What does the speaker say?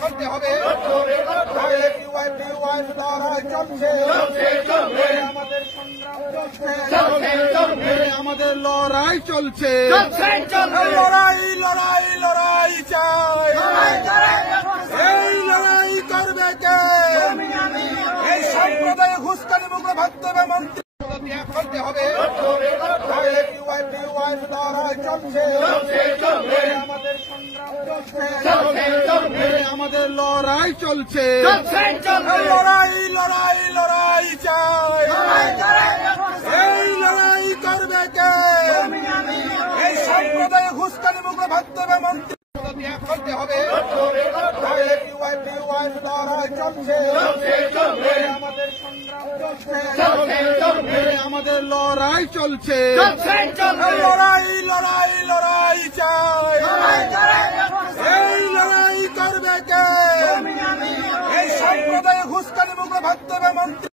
করতে হবে আমাদের সংগ্রাম চলছে, আমাদের লড়াই চলছে, লড়াই লড়াই লড়াই চাই, এই লড়াই করবে কে? এই সম্প্রদায় ঘুষকানি মুক্ত ভাবতে হবে মন্ত্রী করতে হবে লড়াই চলছে, আমাদের সংগ্রাম চলছে, আমাদের লড়াই চলছে, লড়াই লড়াই লড়াই চাই, এই লড়াই করবে কে? এই সম্প্রদায় ঘুষকানি মুক্ত ভাবতে হবে মন্ত্রী করতে হবে লড়াই চলছে, আমাদের সংগ্রাম চলছে, আমাদের লড়াই চলছে, লড়াই লড়াই লড়াই চাই, এই লড়াই করবে কে? এই সম্প্রদায় ঘুষকানি মুক্ত ভাবতে হবে মন্ত্রী